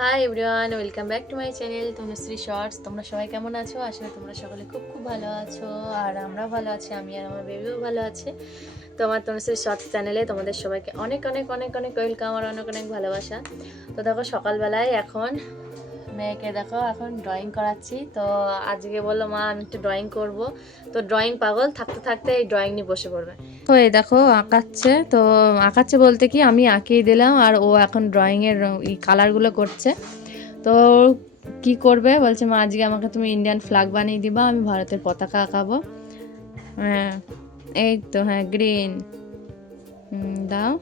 Hi everyone welcome back to my channel Tanushree shorts তোমরা সবাই কেমন আছো? আসলে তোমরা সকলে খুব খুব ভালো আছো, আর আমরাও ভালো আছি, আমি আর আমার বেবিও ভালো আছে। তো আমার তনুশ্রী শর্টস চ্যানেলে তোমাদের সবাইকে অনেক অনেক অনেক অনেক ওয়েলকাম আর অনেক অনেক ভালোবাসা। তো দেখো সকালবেলায় এখন মেয়েকে দেখো, এখন ড্রয়িং করাচ্ছি। তো আজকে বলল, মা, আমি একটু ড্রয়িং করব। তো ড্রয়িং পাগল, থাকতে থাকতে এই ড্রয়িং নিয়ে বসে পড়বে। তো এই দেখো, আঁকাচ্ছে। তো আঁকাচ্ছে বলতে কি, আমি আঁকিয়ে দিলাম, আর ও এখন ড্রয়িংয়ের কালারগুলো করছে। তো কি করবে? বলছে, মা, আজকে আমাকে তুমি ইন্ডিয়ান ফ্ল্যাগ বানিয়ে দিবা, আমি ভারতের পতাকা আঁকাবো। হ্যাঁ এই তো হ্যাঁ গ্রিন দাও।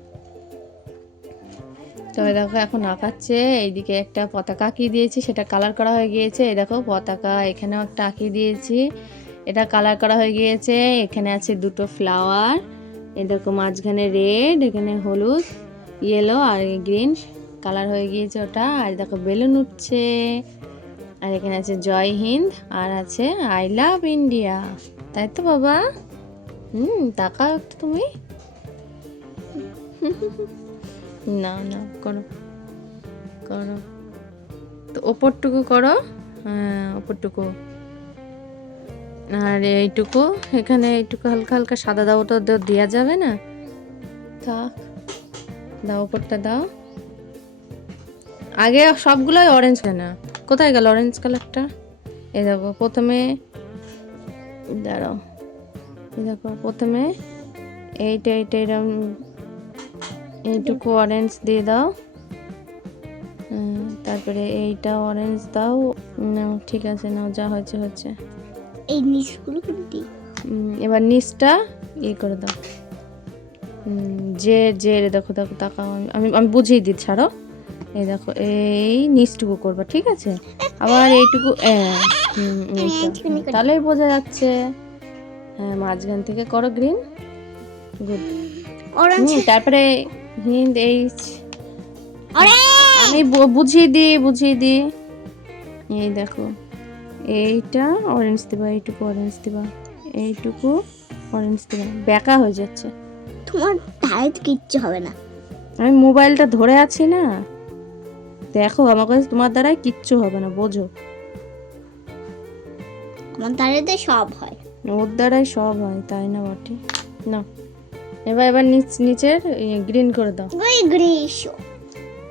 তো এই দেখো, এখন আঁকাচ্ছে। এইদিকে একটা পতাকা আঁকিয়ে দিয়েছি, সেটা কালার করা হয়ে গিয়েছে। এই দেখো, পতাকা, এখানেও একটা আঁকিয়ে দিয়েছি। এটা কালার করা হয়ে গিয়েছে। এখানে আছে দুটো ফ্লাওয়ার দেখো মাঝখানে রেড এখানে হলুদ ইয়েলো আর গ্রিন কালার হয়ে গিয়েছে ওটা। আর দেখো, বেলুন উঠছে। আর এখানে আছে জয় হিন্দ, আর আছে আই লাভ ইন্ডিয়া তাই তো বাবা? হুম, তাকাও তুমি। না না, করো। করো। তো ওপরটুকু করো। হ্যাঁ ওপরটুকু। আর এইটুকু, এখানে এইটুকু হালকা হালকা সাদা দাও তো দেওয়া যাবে না। থাক, দাও ওপরটা দাও। আগে সবগুলোই অরেঞ্জ না। কোথায় গেল অরেঞ্জ কালারটা এ দেখো, প্রথমে দাঁড়াও। দেখো, প্রথমে এইটা এইটা এরকম এইটুকু অরেঞ্জ দিয়ে দাও। তারপরে এইটা অরেঞ্জ দাও। ঠিক আছে নাও যা হয়েছে হচ্ছে এই নিচগুলো উম, এবার নিচটা ইয়ে করে দাও। যে যে দেখো দেখো তাকাও আমি- আমি বুঝিয়ে দিই ছাড়ো এই দেখো এই নিচটুকু করবা ঠিক আছে? আবার এইটুকু। তাহলেই বোঝা যাচ্ছে। হ্যাঁ মাঝখান থেকে করো গ্রিন গুড তারপরে হিন্দ এই অরেঞ্জ আমি বুঝিয়ে দিই বুঝিয়ে দিই এই দেখো এইটা অরেঞ্জ দিবা এইটুকু অরেঞ্জ দিবা এইটুকু অরেঞ্জ দিবা বেকা হয়ে যাচ্ছে তোমার তো কিচ্ছু হবে না আমি মোবাইলটা ধরে আছি না দেখো আমার কাছে তোমার দ্বারাই কিচ্ছু হবে না বোঝো আমার ধারে সব হয় ওর দ্বারাই সব হয় তাই না বটে না এবার এবার নিচ নিচের গ্রিন করে দাও।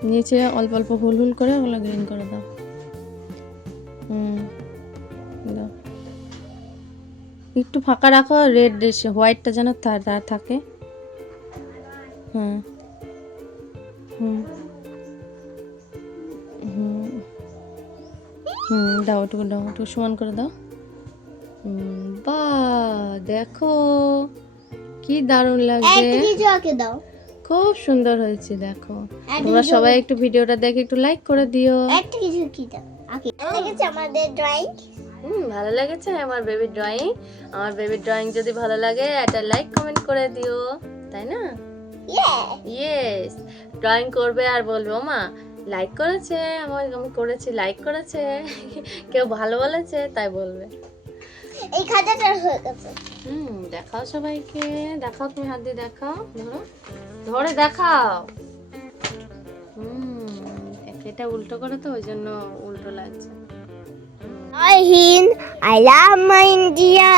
নিচে অল্প অল্প হুল হুল করে ওগুলো গ্রিন করে দাও। হুম দাও। একটু ফাঁকা রাখো রেড হোয়াইটটা যেন তার থা- থাকে। হুম হুম হুম হুম দাও ওটুকু দাও ওটুকু সমান করে দাও। বা দেখো। কি দারুণ লাগছে। দাও। খুব সুন্দর হয়েছে দেখো। তোমরা সবাই একটু ভিডিওটা দেখে একটু লাইক করে দিও। একটা কিছু কি দাও? আমাদের ড্রয়িং হুম ভালো লেগেছে আমার বেবি ড্রয়িং আমার বেবি ড্রয়িং যদি ভালো লাগে একটা লাইক কমেন্ট করে দিও তাই না? ইয়ে ইয়েস ড্রয়িং করবে আর বলবে মা লাইক করেছে আমার আমি করেছি লাইক করেছে। কেউ ভালো বলেছে তাই বলবে। এই খাতাটা হয়ে গেছে। হুম দেখাও সবাইকে। দেখাও তুমি হাত দিয়ে দেখাও। ধরো। ধরে দেখাও। হুম এটা উল্টো করে তো ওই জন্য উল্টো লাগছে। জয় হিন্দ আই লাভ মাই ইন্ডিয়া